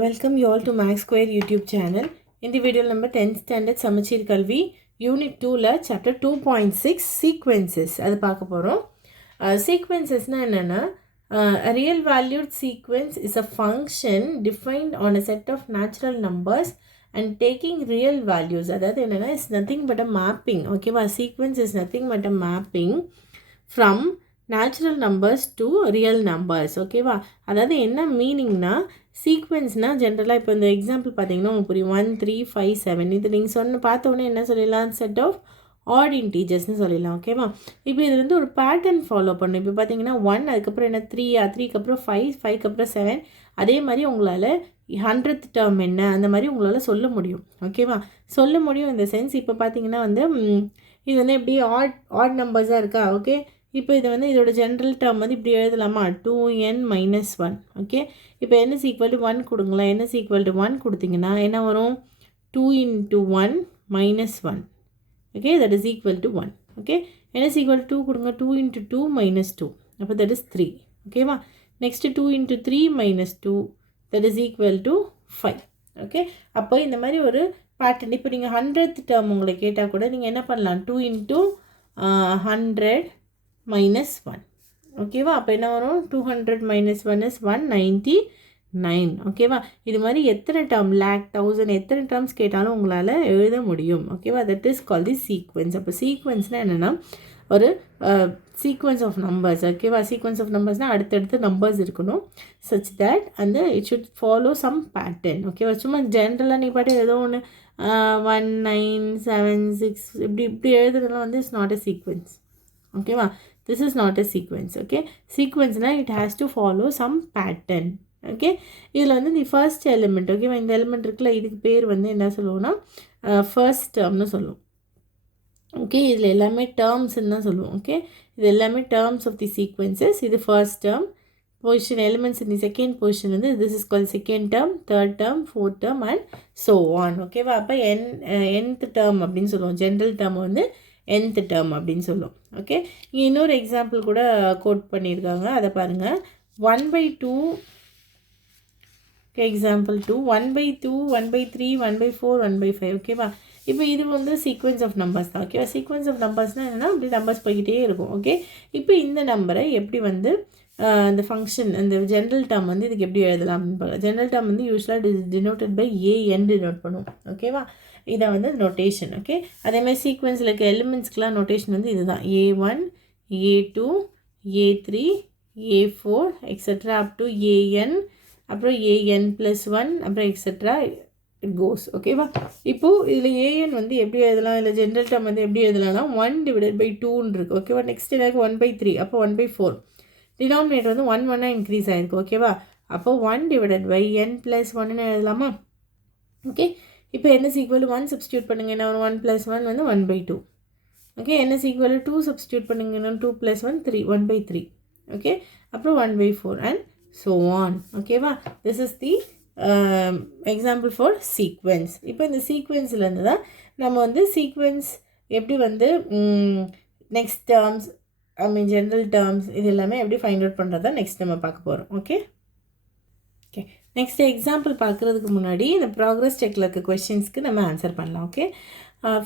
Welcome you all to Max Square YouTube channel. In the video number 10th standard Samachir Kalvi Unit 2 la Chapter 2.6 Sequences. அது பார்க்க போகிறோம். Sequencesனா என்னென்னா a real valued sequence is a function defined on a set of natural numbers and taking real values. அதாவது என்னென்னா it's nothing but a mapping. ஓகேவா? Sequence is nothing but a mapping from natural numbers to real numbers. ஓகேவா? அதாவது என்ன மீனிங்னா சீக்வென்ஸ்னா ஜென்ரலாக இப்போ இந்த example பார்த்தீங்கன்னா உங்களுக்கு புரியும் 1 3 5 7 இது நீங்கள் பார்த்தோன்னே என்ன சொல்லிடலாம் செட் ஆஃப் ஆட் இன்டீஜர்ஸ்னு சொல்லிடலாம். ஓகேவா? இப்போ இது வந்து ஒரு பேட்டர்ன் ஃபாலோ பண்ணும். இப்போ பார்த்தீங்கன்னா 1 அதுக்கப்புறம் என்ன 3 3க்கு அப்புறம் 5 5க்கு அப்புறம் 7 அதே மாதிரி உங்களால் 100th டேர்ம் என்ன அந்த மாதிரி உங்களால் சொல்ல முடியும். ஓகேவா? சொல்ல முடியும் இந்த சென்ஸ். இப்போ பார்த்தீங்கன்னா வந்து இது வந்து எப்படி ஆட் நம்பர்ஸாக இருக்கா? ஓகே, இப்போ இது வந்து இதோட ஜென்ரல் டேர்ம் வந்து இப்படி எழுதலாமா 2n - 1. ஓகே, இப்போ n = 1 கொடுங்களேன். n = 1 கொடுத்தீங்கன்னா என்ன வரும் 2 × 1 - 1. Okay, that is equal to 1. Okay, n = 2 கொடுங்க. 2 × 2 - 2 அப்போ that is 3. ஓகேவா? Next 2 × 3 - 2 that is equal to 5. Okay, அப்போ இந்த மாதிரி ஒரு பேட்டர்ன். இப்போ நீங்கள் 100th டேர்ம் உங்களை கேட்டால் கூட நீங்கள் என்ன பண்ணலாம் 2 × 100 - 1. ஓகேவா? அப்போ என்ன வரும் 200 - 1 is 199. ஓகேவா? இது மாதிரி எத்தனை டேர்ம் லேக் 1000 எத்தனை டேர்ம்ஸ் கேட்டாலும் உங்களால் எழுத முடியும். ஓகேவா? That is call the sequence. அப்போ சீக்வென்ஸ்னால் என்னென்னா ஒரு சீக்வென்ஸ் ஆஃப் நம்பர்ஸ். ஓகேவா? சீக்வென்ஸ் ஆஃப் நம்பர்ஸ்னால் அடுத்தடுத்து நம்பர்ஸ் இருக்கணும் சச் தட் அந்த it should follow some pattern. ஓகேவா? சும்மா ஜென்ரலாக நீ பாட்டு ஏதோ ஒன்று 1 9 7 6 இப்படி எழுதுறதுலாம் வந்து இட்ஸ் நாட் அ சீக்வென்ஸ். ஓகேவா? This is not a sequence. Okay, sequence na it has to follow some pattern. Okay, இதில் வந்து the first element. ஓகேவா? இந்த எலிமெண்ட் இருக்குல்ல இதுக்கு பேர் வந்து என்ன சொல்லுவோம்னா ஃபர்ஸ்ட் டேர்ம்னு சொல்லுவோம். ஓகே, இதில் எல்லாமே டேர்ம்ஸ்ன்னு தான் சொல்லுவோம். ஓகே, இது எல்லாமே டேர்ம்ஸ் ஆஃப் தி சீக்வென்சஸ். இது first term position elements in the second position வந்து this is called second term, third term, fourth term and so on. ஓகேவா? அப்போ nth term அப்படின்னு சொல்லுவோம். ஜென்ரல் டேர்ம் வந்து nth term அப்படின்னு சொல்லும். ஓகே, இங்கே இன்னொரு எக்ஸாம்பிள் கூட கோட் பண்ணியிருக்காங்க, அதை பாருங்கள். 1/2 எக்ஸாம்பிள் 2 1/2 1/3 1/4 1/5. ஓகேவா? இப்போ இது வந்து சீக்வென்ஸ் ஆஃப் நம்பர்ஸ் தான். ஓகேவா? சீக்வென்ஸ் ஆஃப் நம்பர்ஸ்னால் என்னென்னா அப்படி நம்பர்ஸ் போய்கிட்டே இருக்கும். ஓகே, இப்போ இந்த நம்பரை எப்படி வந்து இந்த ஃபங்க்ஷன் அந்த ஜென்ரல் டேர்ம் வந்து இதுக்கு எப்படி எழுதலாம் அப்படின்னு பார்க்கலாம். ஜென்ரல் டேர்ம் வந்து யூஸ்வலாக டினோட்டட் பை an டினோட் பண்ணுவோம். ஓகேவா? இதை வந்து நோட்டேஷன். ஓகே, அதேமாதிரி சீக்வென்ஸில் இருக்க எலிமெண்ட்ஸ்க்கெலாம் நோட்டேஷன் வந்து இதுதான் a1 a2 a3 a4 etcetera up to an, அப்புறம் an+1 அப்புறம் எக்ஸெட்ரா இட் கோஸ். ஓகேவா? இப்போது இதில் an வந்து எப்படி எழுதலாம், இல்லை ஜென்ரல் டேர்ம் வந்து எப்படி எழுதலாம்னா 1/2 இருக்குது. ஓகேவா? நெக்ஸ்ட் எனக்கு 1/3 அப்போ 1/4. டினாமினேட்டர் வந்து 1 1 இன்க்ரீஸ் ஆகிருக்கு. ஓகேவா? அப்போ 1/n+1 எழுதலாமா? ஓகே, இப்போ n = 1 சப்ஸ்டியூட் பண்ணுங்க. என்ன 1 + 1 வந்து 1/2. ஓகே, n = 2 சப்ஸ்டியூட் பண்ணுங்க. என்ன 2 + 1 3 1/3. ஓகே, அப்புறம் 1/4 அண்ட் ஸோ ஆன். ஓகேவா? This is the example for sequence. இப்போ இந்த சீக்வென்ஸ்லேருந்து தான் நம்ம வந்து சீக்வென்ஸ் எப்படி வந்து நெக்ஸ்ட் டேர்ம்ஸ் ஜென்ரல் டேர்ம்ஸ் இது எல்லாமே எப்படி ஃபைண்ட் அவுட் பண்ணுறதா நெக்ஸ்ட் நம்ம பார்க்க போகிறோம். ஓகே, நெக்ஸ்ட் எக்ஸாம்பிள் பார்க்குறதுக்கு முன்னாடி இந்த ப்ராக்ரஸ் செக்கில் இருக்க கொஸ்டின்ஸ்க்கு நம்ம ஆன்சர் பண்ணலாம். Okay,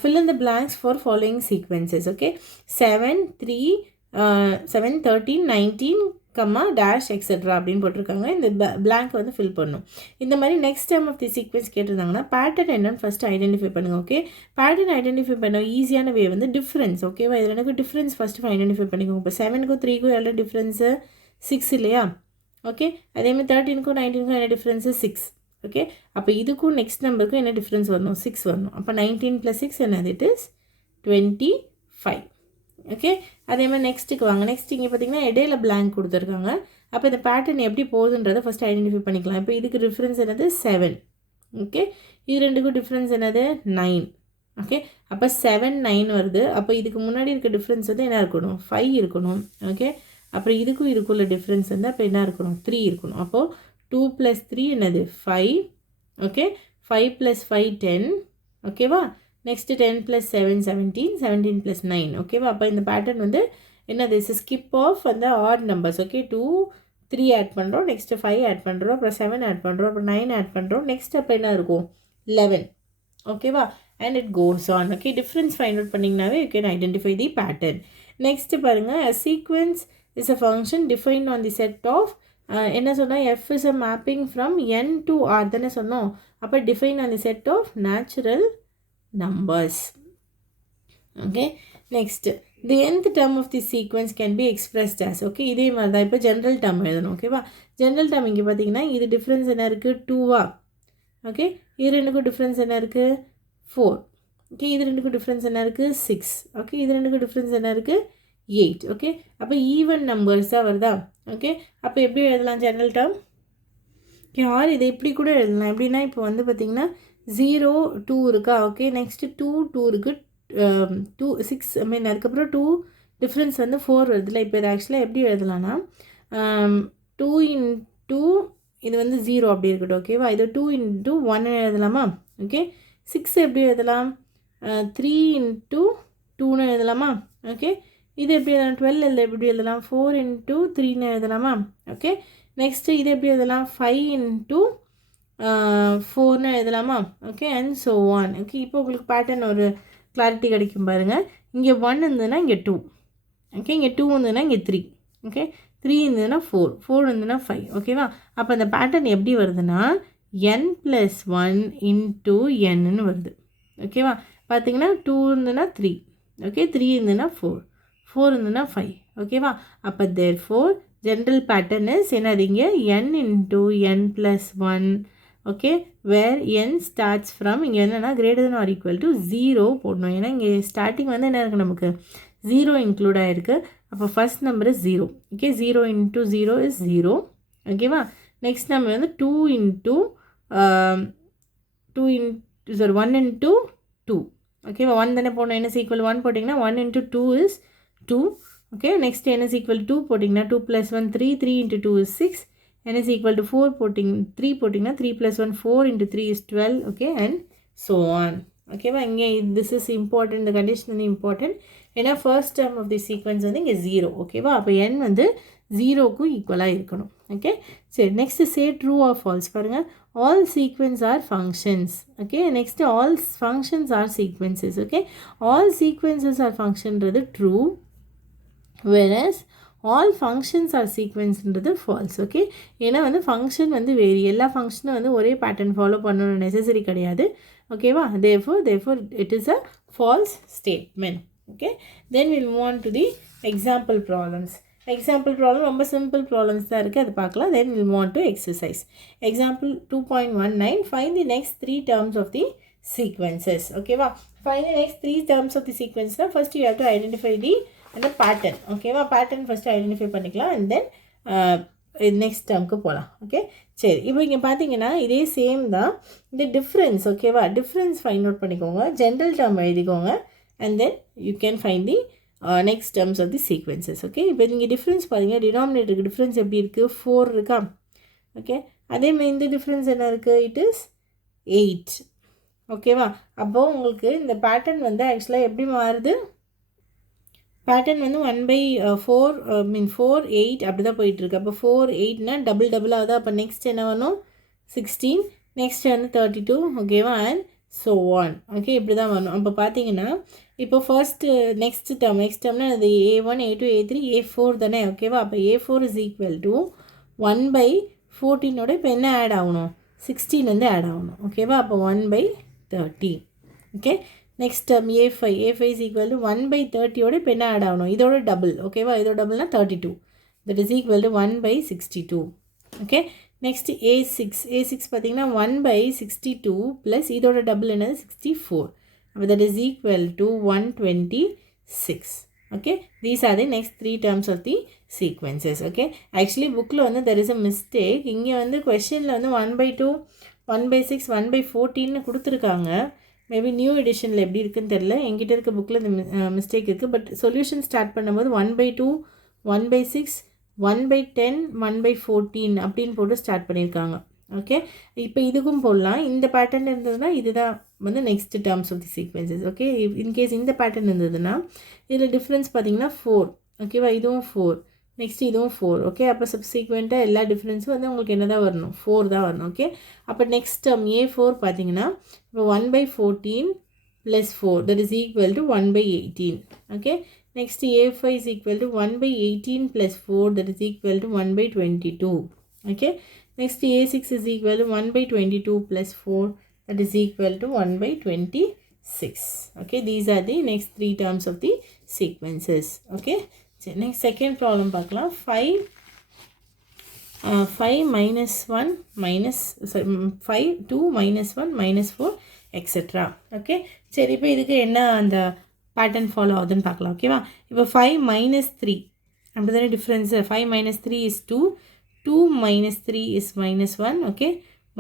fill in the blanks for following sequences. Okay, 7 3 7 13 19 dash etcetera அப்படின்னு போட்டிருக்காங்க. இந்த blank வந்து ஃபில் பண்ணணும். இந்த மாதிரி next time of the sequence கேட்டிருந்தாங்கன்னா பேட்டர்ன் என்னன்னு ஃபஸ்ட்டு ஐடென்டிஃபை பண்ணுங்கள். ஓகே, பேட்டர்ன் ஐடென்டிஃபை பண்ண ஈஸியான வே வந்து டிஃப்ரென்ஸ். ஓகேவா? இதில் எனக்கு டிஃப்ரென்ஸ் ஃபஸ்ட்டு ஐடென்டிஃபை பண்ணிக்கோங்க. இப்போ 7க்கும் 3க்கும் எவ்வளோ டிஃப்ரென்ஸு 6 இல்லையா? ஓகே, அதேமாதிரி 13க்கும் 19க்கும் என்ன டிஃப்ரென்ஸு 6. ஓகே, அப்போ இதுக்கும் நெக்ஸ்ட் நம்பருக்கும் என்ன டிஃப்ரென்ஸ் வரணும் 6 வரணும். அப்போ 19 + 6 என்னது இட் இஸ் 25. ஓகே, அதே மாதிரி நெக்ஸ்ட்டுக்கு வாங்க. நெக்ஸ்ட் இங்கே பார்த்தீங்கன்னா இடையில பிளாங்க் கொடுத்துருக்காங்க. அப்போ இந்த பேட்டர்ன் எப்படி போகுதுன்றதை ஃபஸ்ட் ஐடென்டிஃபை பண்ணிக்கலாம். இப்போ இதுக்கு டிஃப்ரென்ஸ் என்னது 7. ஓகே, இது ரெண்டுக்கும் டிஃப்ரென்ஸ் என்னது 9. ஓகே, அப்போ 7 9 வருது. அப்போ இதுக்கு முன்னாடி இருக்க டிஃப்ரென்ஸ் வந்து என்ன இருக்கணும் 5 இருக்கணும். ஓகே, அப்புறம் இதுக்குள்ள டிஃப்ரென்ஸ் வந்து அப்போ என்ன இருக்கணும் 3 இருக்கணும். அப்போது 2 + 3 என்னது 5. ஓகே, 5 + 5 10. ஓகேவா? நெக்ஸ்ட்டு 10 + 7 17 17 + 9. ஓகேவா? அப்போ இந்த பேட்டர்ன் வந்து என்னது ஸ்கிப் ஆஃப் அந்த ஆட் நம்பர்ஸ். ஓகே, 2 3 ஆட் பண்ணுறோம், நெக்ஸ்ட்டு 5 ஆட் பண்ணுறோம், அப்புறம் 7 ஆட் பண்ணுறோம், அப்புறம் 9 ஆட் பண்ணுறோம், நெக்ஸ்ட் அப்போ என்ன இருக்கும் 11. ஓகேவா, and it goes on. Okay, difference find out பண்ணிங்கனாவே you can identify the pattern. Next பாருங்க, a sequence is a function defined on the set of என்ன சொன்னால் f is a mapping from n to r தானே சொன்னோம். அப்போ define on the set of natural numbers. Okay, next the nth term of the sequence can be expressed as. Okay, இதே மாதிரி தான் இப்போ general term எழுதணும். ஓகேவா, general term இங்கே பார்த்தீங்கன்னா இது difference என்ன இருக்குது 2வா. ஓகே, இது ரெண்டுக்கும் டிஃப்ரென்ஸ் என்ன இருக்குது 4. ஓகே, இது ரெண்டுக்கும் டிஃப்ரென்ஸ் என்ன இருக்குது 6. ஓகே, இது ரெண்டுக்கும் டிஃப்ரென்ஸ் என்ன இருக்குது 8. ஓகே, அப்போ ஈவன் நம்பர்ஸ் தான் வருதா. ஓகே, அப்போ எப்படி எழுதலாம் ஜெனரல் டேர்ம். ஓகே, ஆர் இதை இப்படி கூட எழுதலாம். எப்படின்னா இப்போ வந்து பார்த்திங்கன்னா 0 2 இருக்கா. ஓகே, நெக்ஸ்ட்டு 2 இருக்குது, 2 6 ஐ மீன் அதுக்கப்புறம் 2 டிஃப்ரென்ஸ் வந்து 4 வருதுல. இப்போ இது ஆக்சுவலாக எப்படி எழுதலாம்னா 2 into இது வந்து 0 அப்படி இருக்கட்டும். ஓகேவா, இது 2 into 1 எழுதலாமா. ஓகே, 6 எப்படி எழுதலாம் 3 into 2ன்னு எழுதலாமா. ஓகே, இது எப்படி எழுதலாம் 12 இல்லை எப்படி எழுதலாம் 4 into 3ன்னு எழுதலாமா. ஓகே, நெக்ஸ்ட்டு இது எப்படி எழுதலாம் 5 into 4ன்னு எழுதலாமா. Okay, and so on. Okay, இப்போ உங்களுக்கு பேட்டர்ன் ஒரு கிளாரிட்டி கிடைக்கும் பாருங்கள். இங்கே 1 இருந்ததுன்னா இங்கே 2. ஓகே, இங்கே 2 இருந்ததுன்னா இங்கே 3. ஓகே, 3 இருந்ததுன்னா 4, 4 இருந்ததுன்னா 5. ஓகேவா, அப்போ அந்த பேட்டர்ன் எப்படி வருதுன்னா n+1 into nன்னு வருது. ஓகேவா, பார்த்தீங்கன்னா 2 இருந்ததுன்னா 3. ஓகே, 3 இருந்ததுன்னா 4, 4 இருந்ததுன்னா 5. ஓகேவா, அப்போ therefore ஜென்ரல் பேட்டர்ன் இஸ் என்னது இங்கே n into n+1. Okay, where n starts from இங்கே என்னென்னா greater than or equal to 0 போடணும். ஏன்னா இங்கே ஸ்டார்டிங் வந்து என்ன இருக்குது நமக்கு 0 இன்க்ளூட் ஆகிருக்கு. அப்போ first number is 0. Okay, 0 into 0 is 0. ஓகேவா, நெக்ஸ்ட் நம்பர் வந்து 2 into 1 into 2. ஓகேவா, 1 தானே போடணும். n is equal 1 போட்டிங்கன்னா 1 into 2 is 2. Okay, next n is equal 2 போட்டிங்கன்னா 2 + 1 3, 3 into 2 is 6. n is equal to 4 3 போட்டிங்கன்னா 3 + 1 4 into 3 is 12. Okay, and so on. ஓகேவா, இங்கே this is important, இந்த கண்டிஷன் வந்து இம்பார்ட்டன்ட். ஏன்னா first term of the sequence வந்து இங்கே 0. ஓகேவா, அப்போ n வந்து 0க்கு ஈக்குவலாக இருக்கணும். ஓகே, சரி, next say true or false பாருங்கள். All sequence are functions. Okay, next all functions are sequences. Okay, all sequences are ஃபங்க்ஷன்றது true, whereas all functions are சீக்வென்ஸ்ன்றது ஃபால்ஸ். ஓகே, ஏன்னா வந்து ஃபங்க்ஷன் வந்து வேறு, எல்லா ஃபங்க்ஷனும் வந்து ஒரே பேட்டர்ன் ஃபாலோ பண்ணணும்னு நெசசரி கிடையாது. ஓகேவா, therefore it is a false statement. Okay, then we'll move on to the example problems. Example problem ரொம்ப simple problems தான் இருக்குது, அது பார்க்கலாம். Then we'll move on to exercise. Example 2.19, find the next 3 terms of the sequences. ஓகேவா, find the next 3 terms of the sequence. First you have to identify the pattern. ஓகேவா, pattern first identify பண்ணிக்கலாம், and then next டேர்முக்கு போகலாம். Okay, சரி, இப்போ இங்கே பார்த்தீங்கன்னா இதே same தான். இந்த டிஃப்ரென்ஸ், ஓகேவா, டிஃப்ரென்ஸ் ஃபைண்ட் அவுட் பண்ணிக்கோங்க, ஜென்ரல் டேர்ம் எழுதிக்கோங்க, and then you can find the next terms of the sequences. Okay, இப்போ நீங்கள் டிஃப்ரென்ஸ் பார்த்தீங்கன்னா டினாமினேட்டருக்கு டிஃப்ரென்ஸ் எப்படி இருக்குது 4 இருக்கா. ஓகே, அதேமாதிரி இந்த டிஃப்ரென்ஸ் என்ன இருக்குது, இட் இஸ் 8. ஓகேவா, அப்போது உங்களுக்கு இந்த பேட்டர்ன் வந்து ஆக்சுவலாக எப்படி மாறுது, பேட்டர்ன் வந்து 1/4 4 8 அப்படி தான் போயிட்டுருக்கு. அப்போ 4 8னா டபுள் ஆகுது. அப்போ நெக்ஸ்ட் என்ன வரும் 16, நெக்ஸ்ட் வந்து 32. ஓகேவா, அண்ட் ஸோ ஒன். ஓகே, இப்படி தான் வரணும். அப்போ பார்த்தீங்கன்னா இப்போ ஃபர்ஸ்ட்டு நெக்ஸ்ட் டேர்ம்னா அது A1 A2 A3 A4 தானே. ஓகேவா, அப்போ A4 is equal to 1/14 இப்போ என்ன ஆட் ஆகணும் 16 வந்து ஆட் ஆகணும். ஓகேவா, அப்போ 1/30. Okay, next term A5 is equal to 1/30 இப்போ என்ன ஆட் ஆகணும், இதோட டபுள். ஓகேவா, இதோட டபுள்னா 32, that is equal to 1/62. Okay, next A6 பார்த்தீங்கன்னா 1/62 ப்ளஸ் இதோட டபுள் என்னது 64. அப்போ that is equal to 126. Okay, these are the next 3 terms of the sequences. Okay, actually bookல வந்து there is a mistake. இங்கே வந்து questionல வந்து 1/2 1/6 1/14 கொடுத்துருக்காங்க. மேபி நியூ எடிஷனில் எப்படி இருக்குன்னு தெரில, என்கிட்ட இருக்க புக்கில் இந்த மிஸ்டேக் இருக்குது. பட் சொல்யூஷன் ஸ்டார்ட் பண்ணும்போது 1/2 1/6 1/10 1/14 அப்படின்னு போட்டு ஸ்டார்ட் பண்ணியிருக்காங்க. ஓகே, இப்போ இதுக்கும் போடலாம். இந்த பேட்டர்ன் இருந்ததுன்னா இதுதான் வந்து next terms of the sequences. Okay, in case இந்த பேட்டர்ன் இருந்ததுன்னா இதில் டிஃப்ரென்ஸ் பார்த்தீங்கன்னா 4. ஓகேவா, இதுவும் 4, நெக்ஸ்ட் இதுவும் 4 ஓகே அப்போ சப்சீக்வெண்ட்டாக எல்லா டிஃப்ரென்ஸும் வந்து உங்களுக்கு என்ன தான் வரணும் 4 தான் வரணும் ஓகே அப்போ நெக்ஸ்ட் டேர்ம் A4 பார்த்தீங்கன்னா இப்போ 1/14 plus 4 that is equal to 1/18 okay next A5 is equal to 1/18 plus 4 that is equal to 1/22 okay next A6 is equal to 1/22 plus 4 that is equal to 1/26 okay these are the next three terms of the sequences okay so next second problem பார்க்கலாம் 5 minus 1 minus sorry 5 2 minus 1 minus 4 etc okay சரி இப்போ இதுக்கு என்ன அந்த pattern follow ஆகுதுன்னு பார்க்கலாம் ஓகேவா இப்போ 5 minus 3 அப்படி தானே difference 5 minus 3 is 2 2 minus 3 is minus 1 okay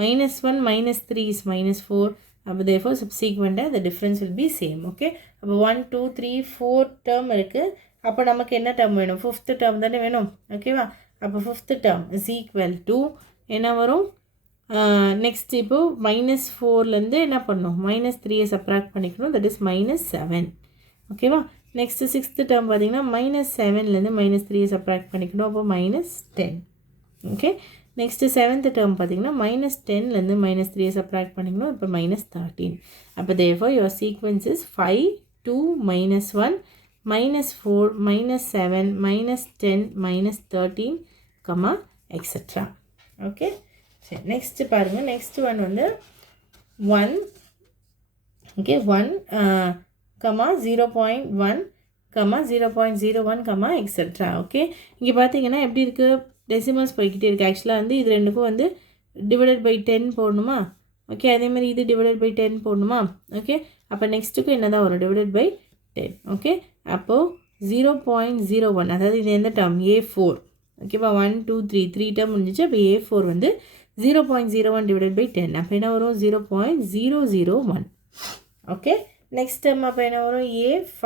minus 1 minus 3 is minus 4 அப்போ therefore subsequent the difference will be same okay அப்போ 1 2 3 4 டேர்ம் இருக்குது அப்போ நமக்கு என்ன டேர்ம் வேணும் 5th டேர்ம் தானே வேணும் ஓகேவா அப்போ 5th term is equal to என்ன வரும் நெக்ஸ்ட் இப்போ minus 4லேருந்து என்ன பண்ணணும் minus 3 சப்ராக்ட் பண்ணிக்கணும் that is minus 7 ஓகேவா நெக்ஸ்ட் 6th டேர்ம் பார்த்தீங்கன்னா minus 7லேருந்து minus 3 சப்ராக்ட் பண்ணிக்கணும் அப்போ minus 10 okay next 7th term பார்த்தீங்கன்னா minus 10லேருந்து minus 3 சப்ராக்ட் பண்ணிக்கணும் இப்போ minus 13 அப்போ therefore your sequence is 5 2 minus 1 minus 4 minus 7 minus 10 minus 13 comma etc okay சரி நெக்ஸ்ட் பாருங்கள் நெக்ஸ்ட் ஒன் வந்து 1 okay 1 comma 0.1 comma 0.01 comma etcetera okay இங்கே பார்த்தீங்கன்னா எப்படி இருக்குது டெசிமல்ஸ் போய்கிட்டே இருக்குது ஆக்சுவலாக வந்து இது ரெண்டுக்கும் வந்து டிவைடட் பை 10 போடணுமா ஓகே அதேமாதிரி இது டிவைடட் பை 10 போடணுமா ஓகே அப்போ நெக்ஸ்ட்டுக்கு என்ன தான் வரும் டிவைடட் பை 10 ஓகே அப்போது 0.01 அதாவது இது எந்த டேர்ம் A4 ஓகேவா 1 2 3 டேர்ம் முடிஞ்சிச்சு அப்போ A4 வந்து 0.01 divided by 10 அப்போ என்ன வரும் 0.001 ஓகே நெக்ஸ்ட் டேர்ம் அப்போ என்ன வரும் A5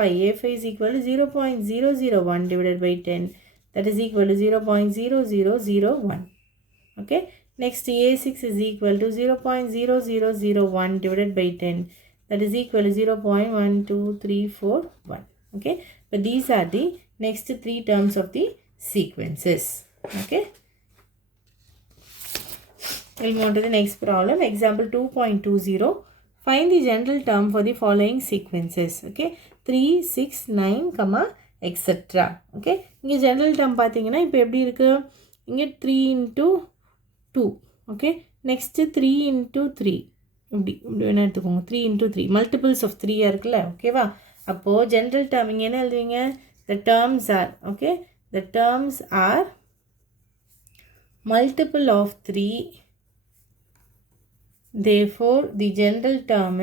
is equal to 0.001 divided by 10 that is equal to 0.0001 okay next A6 is equal to 0.0001 divided by 10 that is equal to 0.12341 okay but these are the next three terms of the sequences okay we'll move on to the next problem example 2.20 find the general term for the following sequences okay 3 6 9 comma etc okay இங்கே general term பார்த்தீங்கன்னா இப்போ எப்படி இருக்கு இங்கே 3 into 2 okay next 3 into 3 இப்படி வேணா எடுத்துக்கோங்க 3 into 3 multiples of 3 இருக்குல்ல ஓகேவா அப்போது general term இங்கே என்ன எழுதுவீங்க the terms are okay the terms are multiple of 3 therefore the general term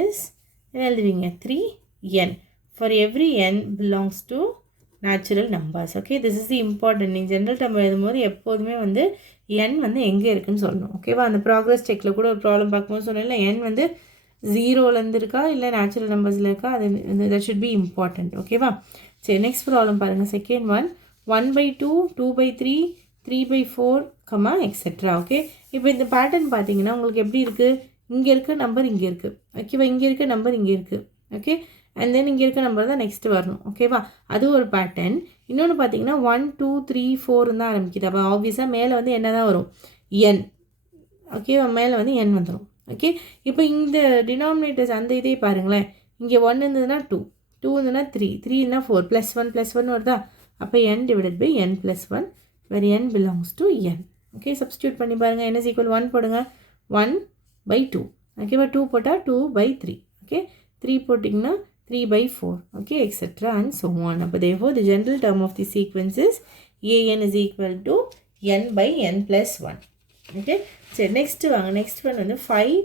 is எழுதுவீங்க 3n for every n belongs to natural numbers okay this is the important நீங்கள் general term எழுதும்போது எப்போதுமே வந்து n வந்து எங்கே இருக்குன்னு சொல்லணும் ஓகேவா அந்த ப்ராக்ரஸ் செக்கில் கூட ஒரு ப்ராப்ளம் பார்க்கும்போது சொன்னேன்ல n வந்து 0லேருந்து இருக்கா இல்லை நேச்சுரல் நம்பர்ஸில் இருக்கா அது that should be important ஓகேவா சரி நெக்ஸ்ட் ப்ராப்ளம் பாருங்கள் second one 1/2 2/3 3/4 comma etcetera okay இப்போ இந்த பேட்டர்ன் பார்த்தீங்கன்னா உங்களுக்கு எப்படி இருக்குது இங்கே இருக்க நம்பர் இங்கே இருக்குது ஓகேவா இங்கே இருக்க நம்பர் இங்கே இருக்குது ஓகே அண்ட் தென் இங்கே இருக்க நம்பர் தான் நெக்ஸ்ட்டு வரணும் ஓகேவா அது ஒரு பேட்டர்ன் இன்னொன்று பார்த்தீங்கன்னா 1 2 3 4 தான் ஆரம்பிக்குது அப்போ ஆப்வியஸாக மேலே வந்து என்ன தான் வரும் n ஓகேவா மேலே வந்து n வந்துடும் ஓகே இப்போ இந்த டினாமினேட்டர்ஸ் அந்த இதே பாருங்களேன் இங்கே 1 இருந்ததுன்னா 2 இருந்ததுன்னா 3 இருந்தால் 4 +1 வருதா அப்போ n divided by n +1 where n belongs to n okay substitute பண்ணி பாருங்க n is equal 1 போடுங்க 1/2 ஓகேவா 2 போட்டால் 2/3 okay 3 போட்டிங்கன்னா 3/4 okay etc and so on அப்போ therefore the general term of the sequence is an is equal to n/n +1 okay சரி next வாங்க next one வந்து 5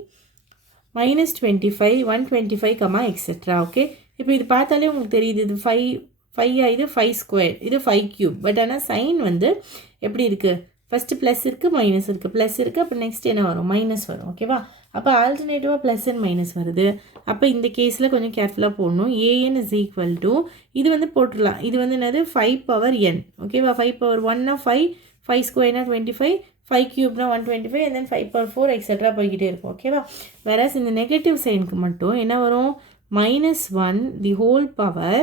-25 125 கமா எக்ஸெட்ரா ஓகே இப்போ இது பார்த்தாலே உங்களுக்கு தெரியுது இது 5 இது 5 ஸ்கொயர் இது 5 கியூப் பட் ஆனால் சைன் வந்து எப்படி இருக்குது ஃபஸ்ட்டு ப்ளஸ் இருக்குது மைனஸ் இருக்குது ப்ளஸ் இருக்குது அப்போ நெக்ஸ்ட் என்ன வரும் மைனஸ் வரும் ஓகேவா அப்போ ஆல்டர்னேட்டிவாக ப்ளஸ் அண்ட் மைனஸ் வருது அப்போ இந்த கேஸில் கொஞ்சம் கேர்ஃபுல்லாக போடணும் an is equal to இது வந்து போட்டுடலாம் இது வந்து என்னது 5 n ஓகேவா 5 5 ஸ்கொயர்னா 25 5 கியூப்னா 125 and then 5/4 எக்ஸெட்ரா போய்கிட்டே இருக்கும் ஓகேவா வேறஸ் இந்த நெகட்டிவ் சைனுக்கு மட்டும் என்ன வரும் minus 1 the whole power.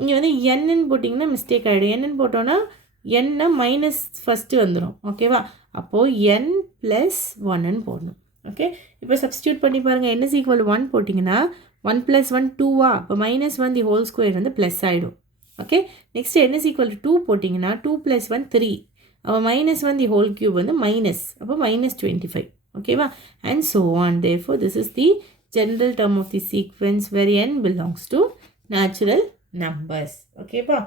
இங்கே வந்து n போட்டிங்கன்னா மிஸ்டேக் ஆகிடும். n போட்டோன்னா n மைனஸ் ஃபஸ்ட்டு வந்துடும். ஓகேவா? அப்போது n + 1 போடணும். ஓகே, இப்போ சப்ஸ்டியூட் பண்ணி பாருங்கள். n = 1 போட்டிங்கன்னா 1 + 1 2வா? அப்போ -1 the whole square வந்து ப்ளஸ் ஆகிடும். ஓகே, நெக்ஸ்ட் n = 2 போட்டிங்கன்னா 2 + 1 3. அப்போ -1 the whole cube வந்து மைனஸ், அப்போ -25. ஓகேவா? and so on. Therefore, this is the general term of the sequence where n belongs to natural numbers. ஓகேவா?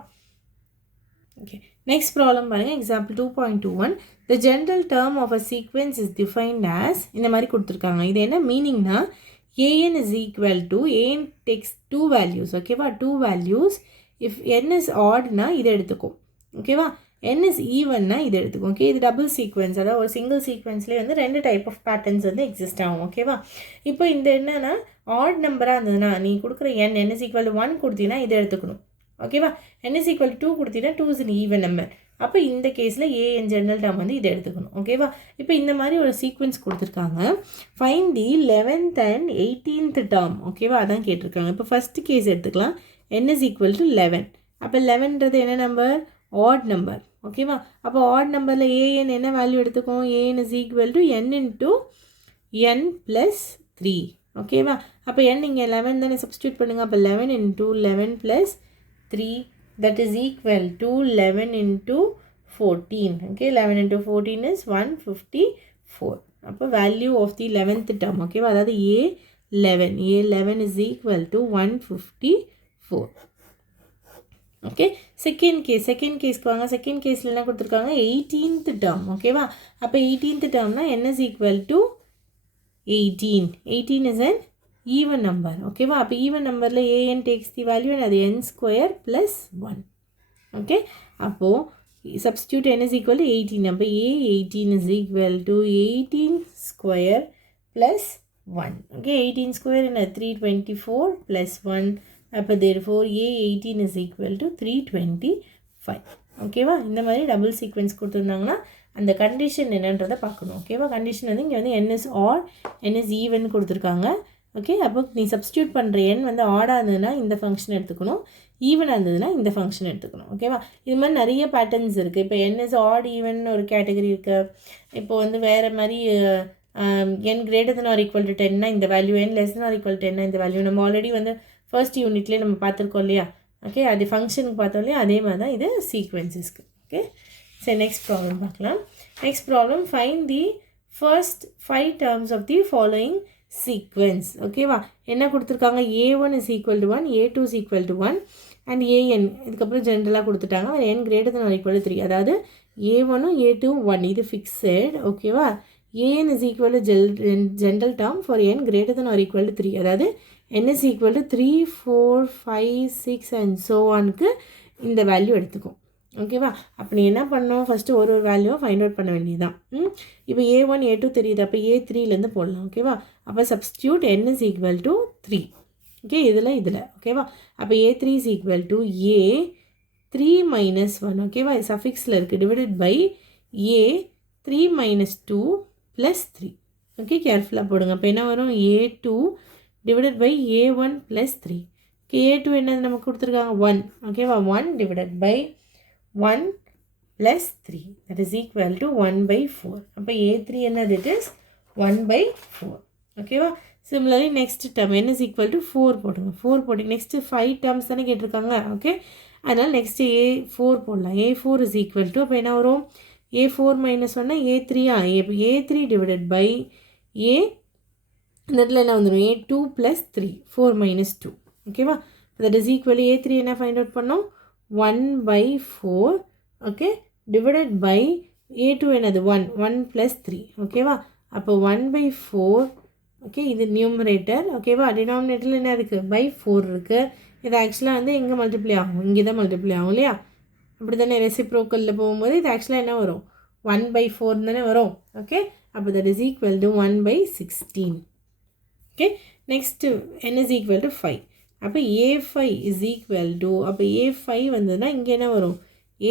Okay, next problem பாருங்க. example 2.21. The general term of a sequence is defined as, இந்த மாதிரி கொடுத்துருக்காங்க. இது என்ன மீனிங்னா, an is equal to, an takes two values. ஓகேவா? two values. if n is odd னா இதை எடுத்துக்கும். ஓகேவா? n is even னா இதை எடுத்துக்கும். ஓகே, இது டபுள் சீக்வன்ஸ், அதாவது ஒரு சிங்கிள் சீக்வன்ஸ்லேயே வந்து ரெண்டு டைப் ஆஃப் பேட்டர்ன்ஸ் வந்து எக்ஸிஸ்ட் ஆகும். ஓகேவா? இப்போ இந்த என்னன்னா ஆட் நம்பராக இருந்ததுன்னா நீ கொடுக்குற n = 1 கொடுத்தீங்கன்னா இதை எடுத்துக்கணும். ஓகேவா? n = 2 கொடுத்தீங்கன்னா 2 is an even number. அப்போ இந்த கேஸில் an ஜெனரல் டேர்ம் வந்து இதை எடுத்துக்கணும். ஓகேவா? இப்போ இந்த மாதிரி ஒரு சீக்வன்ஸ் கொடுத்துருக்காங்க. Find the 11th and 18th term. ஓகேவா? அதான் கேட்டிருக்காங்க. இப்போ ஃபஸ்ட்டு கேஸ் எடுத்துக்கலாம். n = 11. அப்போ 11ன்றது என்ன நம்பர்? Add number. ஓகேவா? அப்போ ஆட் நம்பரில் an என்ன வேல்யூ எடுத்துக்கும்? an = n × n + 3. ஓகேவா? அப்போ n இங்கே 11 தானே, சப்ஸ்டியூட் பண்ணுங்கள். அப்போ 11 × 11 + 3, that is equal to 11 × 14. Okay, 11 × 14 is 154. அப்போ value of the 11th term. ஓகேவா? அதாவது a11 is equal to 154. Okay, second கேஸ்க்கு வாங்க. செகண்ட் கேஸில் என்ன கொடுத்துருக்காங்க? 18th term. ஓகேவா? அப்போ 18th termனா n is equal to 18. 18 is an even number. ஓகேவா? அப்போ even numberல an takes the value and அது n² + 1. ஓகே, அப்போது substitute n is equal to 18. அப்போ a18 is equal to 18² + 1. Okay, 18² என்ன? 324 + 1. அப்போ therefore a18 is equal to 325. ஓகேவா? இந்த மாதிரி டபுள் சீக்வன்ஸ் கொடுத்துருந்தாங்கன்னா அந்த கண்டிஷன் என்னன்றதை பார்க்கணும். ஓகேவா? கண்டிஷன் வந்து இங்கே வந்து n is odd, n is even கொடுத்துருக்காங்க. ஓகே, அப்போ நீ சப்ஸ்டியூட் பண்ணுற n வந்து ஆடாக இருந்ததுன்னா இந்த ஃபங்க்ஷன் எடுத்துக்கணும், ஈவனாக இருந்ததுன்னா இந்த ஃபங்க்ஷன் எடுத்துக்கணும். ஓகேவா? இது மாதிரி நிறைய பேட்டர்ன்ஸ் இருக்குது. இப்போ n is odd even ஒரு கேட்டகரி இருக்குது. இப்போ வந்து வேறு மாதிரி n ≥ 10னா இந்த வேல்யூ, n < = 10னா இந்த வேல்யூ. நம்ம ஆல்ரெடி வந்து ஃபர்ஸ்ட் யூனிட்லேயே நம்ம பார்த்துருக்கோம் இல்லையா? ஓகே, அது ஃபங்க்ஷனுக்கு பார்த்தோம் இல்லையா? அதே மாதிரி தான் இது சீக்வன்ஸஸ்க்கு. ஓகே, சரி நெக்ஸ்ட் ப்ராப்ளம் பார்க்கலாம். Next problem, find the first 5 terms of the following sequence. ஓகேவா? என்ன கொடுத்துருக்காங்க? a1 is equal to 1, a2 is equal to 1 and an. இதுக்கப்புறம் ஜென்ரலாக கொடுத்துட்டாங்க. n ≥ 3. அதாவது a1 a2 1 இது ஃபிக்ஸட். ஓகேவா? an is equal to general term for n ≥ 3. அதாவது n is equal to 3, 4, 5, 6 and so onக்கு இந்த வேல்யூ எடுத்துக்கும். ஓகேவா? அப்போ நீ என்ன பண்ணணும்? ஃபஸ்ட்டு ஒரு வேல்யூவை ஃபைண்ட் அவுட் பண்ண வேண்டியதுதான். இப்போ a1 a2 தெரியுது. அப்போ a3லேருந்து போடலாம். ஓகேவா? அப்போ substitute n is equal to 3. Okay, இதில் ஓகேவா? அப்போ a3 is equal to a3 - 1. ஓகேவா? இது சஃபிக்ஸில் இருக்குது. Divided by a3 - 2 + 3. ஓகே, கேர்ஃபுல்லாக போடுங்க. அப்போ என்ன வரும்? a2 divided by a1 + 3. Okay, a2 என்னது நமக்கு கொடுத்துருக்காங்க? 1. ஓகேவா? 1 divided by 1 + 3, that is equal to 1/4. அப்போ a3 என்னது? it is 1/4. ஓகேவா? Similarly next term n is equal to 4 போடுங்க. 4 போட்டு நெக்ஸ்ட்டு 5 டேர்ம்ஸ் தானே கேட்டிருக்காங்க. ஓகே, அதனால் நெக்ஸ்ட்டு a4 போடலாம். a4 is equal to, அப்போ என்ன வரும்? a4 - 1 a3 a3 divided by a, இந்த இடத்துல என்ன வந்துடும்? a2 + 3, 4 - 2. ஓகேவா? that is equal to a3 என்ன ஃபைண்ட் அவுட் பண்ணோம்? 1/4. ஓகே, டிவைடட் பை a2 என்னது? 1 + 3. ஓகேவா? அப்போ 1/4. ஓகே, இது நியூமரேட்டர். ஓகேவா? டினாமினேட்டரில் என்ன இருக்குது? /4 இருக்குது. இது ஆக்சுவலாக வந்து எங்கே மல்டிப்ளை ஆகும்? இங்கே தான் மல்டிப்ளை ஆகும் இல்லையா? அப்படி தானே ரெசிப்ரோக்கலில் போகும்போது இது ஆக்சுவலாக என்ன வரும்? 1/4 தானே வரும். ஓகே, அப்போ that is equal to 1/16. Okay, next n is equal to 5. அப்போ a5 is equal to, அப்போ a5 வந்ததுன்னா இங்கே என்ன வரும்?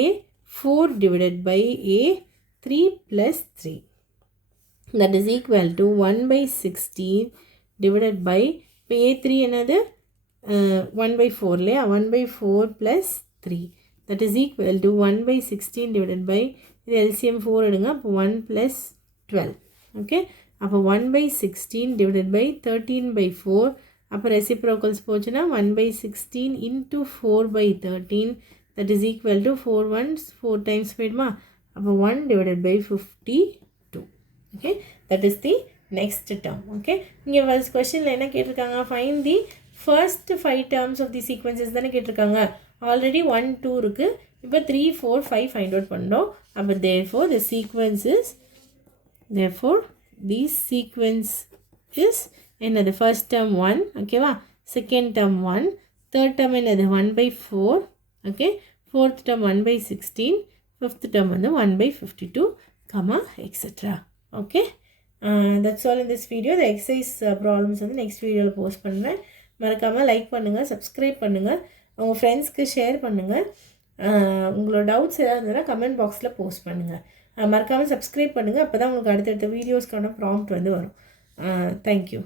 a4 divided by a3 + 3. that is equal to 1/16 divided by, இப்போ a3 என்னது? 1 by 4 இல்லையா 1 by 4 plus 3 that is equal to 1 by 16 divided by இது LCM 4 எடுங்க அப்போ 1 plus 12 okay அப்போ 1 by 16 divided by 13 by 4 அப்போ reciprocals போச்சுன்னா 1 by 16 into 4 by 13 that is equal to 4 ones 4 times போயிடுமா அப்போ 1 divided by 52 okay that is the next term okay இங்கே first questionல என்ன கேட்டிருக்காங்க find the first 5 terms of the sequences தானே கேட்டிருக்காங்க already 1 2 இருக்கு இப்போ 3 4 5 find out பண்ணோம் அப்போ therefore the sequence is therefore this sequence is என்னது first term 1 ஓகேவா second term 1 third term என்னது 1 by 4 okay fourth term 1 by 16 fifth term வந்து 1 by 52 comma etc okay that's all in this video the exercise problems வந்து next videoல post பண்ணுறேன் மறக்காமல் like பண்ணுங்கள் subscribe பண்ணுங்கள் உங்கள் ஃப்ரெண்ட்ஸ்க்கு ஷேர் பண்ணுங்கள் உங்களோட டவுட்ஸ் ஏதாவது இருந்ததுன்னா கமெண்ட் பாக்ஸில் போஸ்ட் பண்ணுங்கள் மறக்காமல் சப்ஸ்கிரைப் பண்ணுங்கள் அப்போ தான் உங்களுக்கு அடுத்தடுத்த வீடியோஸ்க்கான ப்ராம்ப்ட் வந்து வரும் தேங்க்யூ